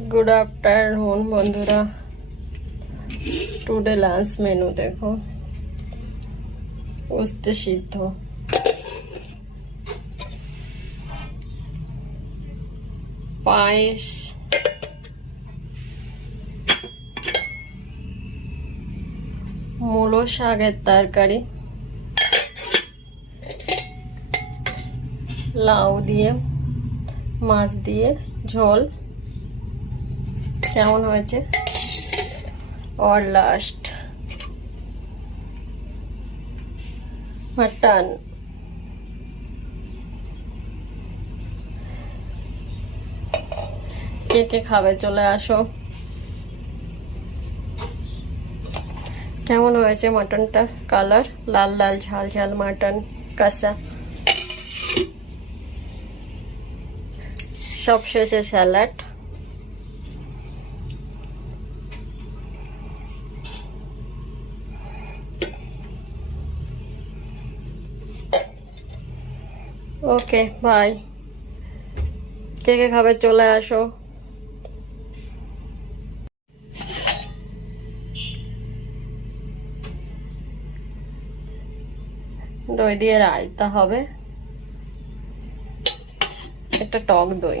good afternoon बंधुरा today lunch menu देखो उस्ते सिद्ध पायस मूलो शाकेर तरकारी लाउ दिए माछ दिए झोल কেমন হয়েছে और लास्ट मटन কে কে খাবে চলে আসো কেমন হয়েছে মটনটা কালার লাল লাল ঝাল ঝাল মটন কষা সব শেষে স্যালাড ओके बाय কে কে খাবে চলে আসো দই দিয়ে রায়তা হবে এটা টক দই